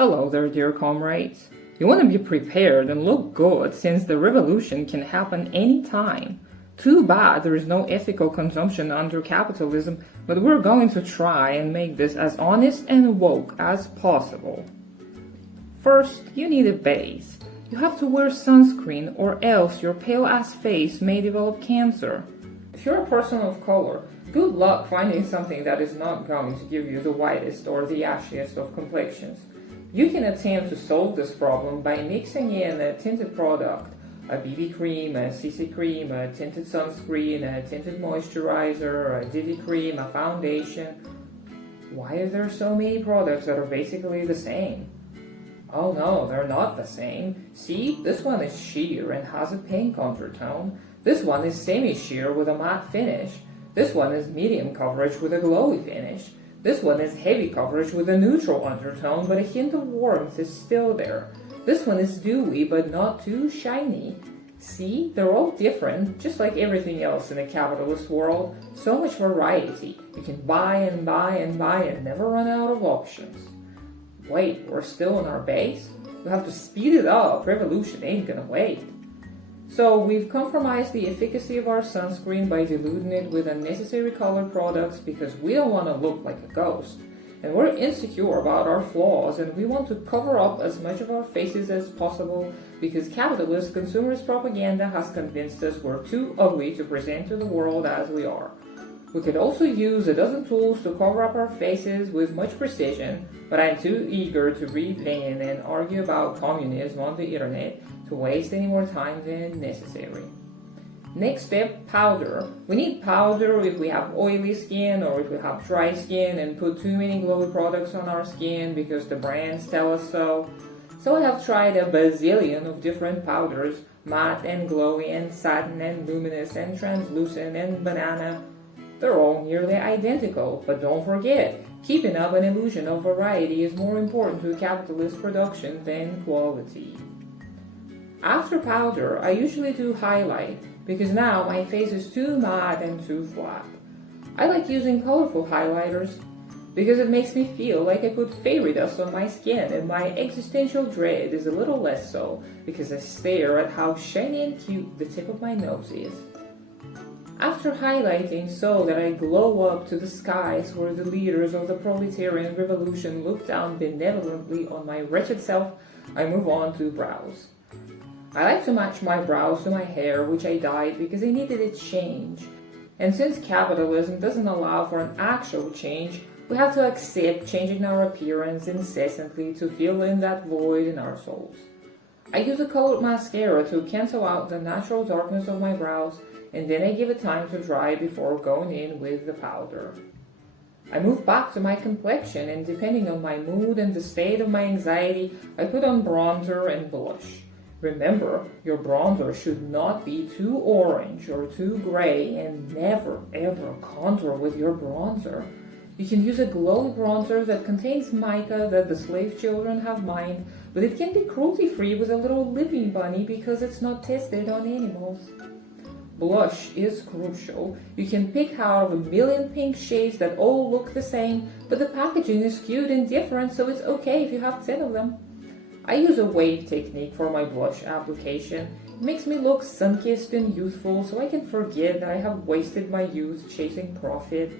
Hello there, dear comrades. You want to be prepared and look good since the revolution can happen anytime. Too bad there is no ethical consumption under capitalism, but we're going to try and make this as honest and woke as possible. First, you need a base. You have to wear sunscreen or else your pale-ass face may develop cancer. If you're a person of color, good luck finding something that is not going to give you the whitest or the ashiest of complexions. You can attempt to solve this problem by mixing in a tinted product, a BB cream, a CC cream, a tinted sunscreen, a tinted moisturizer, a DD cream, a foundation. Why are there so many products that are basically the same? Oh no, they're not the same. See, this one is sheer and has a pink undertone. This one is semi-sheer with a matte finish. This one is medium coverage with a glowy finish. This one is heavy coverage with a neutral undertone, but a hint of warmth is still there. This one is dewy, but not too shiny. See, they're all different, just like everything else in a capitalist world. So much variety. You can buy and buy and buy and never run out of options. Wait, we're still in our base? We have to speed it up. Revolution ain't gonna wait. So we've compromised the efficacy of our sunscreen by diluting it with unnecessary colored products because we don't want to look like a ghost. And we're insecure about our flaws and we want to cover up as much of our faces as possible because capitalist consumerist propaganda has convinced us we're too ugly to present to the world as we are. We could also use a dozen tools to cover up our faces with much precision, but I'm too eager to read Lenin and argue about communism on the internet to waste any more time than necessary. Next step, powder. We need powder if we have oily skin or if we have dry skin and put too many glowy products on our skin because the brands tell us so. So I have tried a bazillion of different powders, matte and glowy and satin and luminous and translucent and banana. They're all nearly identical, but don't forget, keeping up an illusion of variety is more important to capitalist production than quality. After powder, I usually do highlight, because now my face is too matte and too flat. I like using colorful highlighters, because it makes me feel like I put fairy dust on my skin, and my existential dread is a little less so, because I stare at how shiny and cute the tip of my nose is. After highlighting so that I glow up to the skies where the leaders of the proletarian revolution look down benevolently on my wretched self, I move on to brows. I like to match my brows to my hair, which I dyed because I needed a change. And since capitalism doesn't allow for an actual change, we have to accept changing our appearance incessantly to fill in that void in our souls. I use a colored mascara to cancel out the natural darkness of my brows, and then I give it time to dry before going in with the powder. I move back to my complexion, and depending on my mood and the state of my anxiety, I put on bronzer and blush. Remember, your bronzer should not be too orange or too gray, and never ever contour with your bronzer. You can use a glowy bronzer that contains mica that the slave children have mined, but it can be cruelty-free with a little lippy bunny because it's not tested on animals. Blush is crucial. You can pick out of a million pink shades that all look the same, but the packaging is cute and different, so it's okay if you have 10 of them. I use a wave technique for my blush application. It makes me look sun-kissed and youthful, so I can forget that I have wasted my youth chasing profit.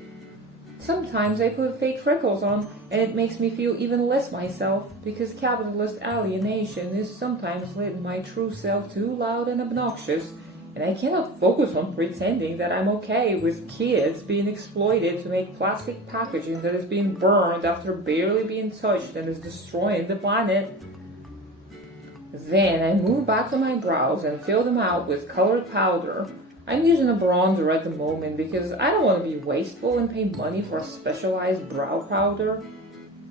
Sometimes I put fake freckles on, and it makes me feel even less myself, because capitalist alienation is sometimes letting my true self too loud and obnoxious, and I cannot focus on pretending that I'm okay with kids being exploited to make plastic packaging that is being burned after barely being touched and is destroying the planet. Then I move back to my brows and fill them out with colored powder. I'm using a bronzer at the moment because I don't want to be wasteful and pay money for a specialized brow powder.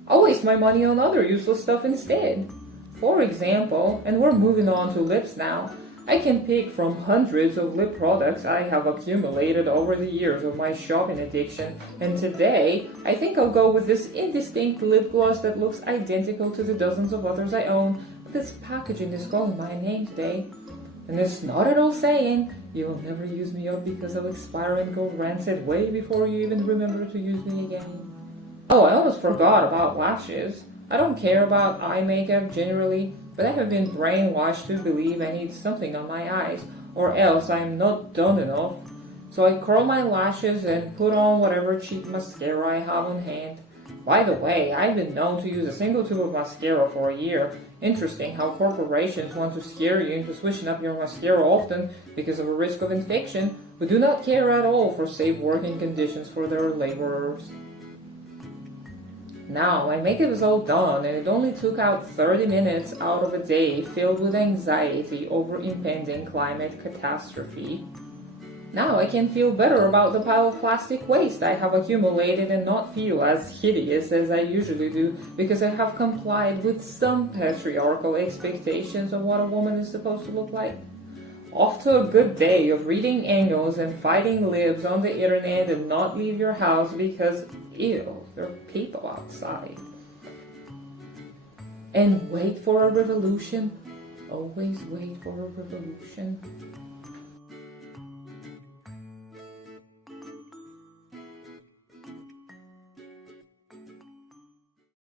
I'll waste my money on other useless stuff instead. For example, and we're moving on to lips now, I can pick from hundreds of lip products I have accumulated over the years of my shopping addiction, and today I think I'll go with this indistinct lip gloss that looks identical to the dozens of others I own, but its packaging is calling my name today. And it's not at all saying, you will never use me up because I'll expire and go rancid way before you even remember to use me again. Oh, I almost forgot about lashes. I don't care about eye makeup generally, but I have been brainwashed to believe I need something on my eyes, or else I am not done enough. So I curl my lashes and put on whatever cheap mascara I have on hand. By the way, I've been known to use a single tube of mascara for a year. Interesting how corporations want to scare you into switching up your mascara often because of a risk of infection, but do not care at all for safe working conditions for their laborers. Now, my makeup is all done and it only took out 30 minutes out of a day filled with anxiety over impending climate catastrophe. Now I can feel better about the pile of plastic waste I have accumulated and not feel as hideous as I usually do because I have complied with some patriarchal expectations of what a woman is supposed to look like. Off to a good day of reading angles and fighting libs on the internet and not leave your house because, ew, there are people outside. And wait for a revolution. Always wait for a revolution.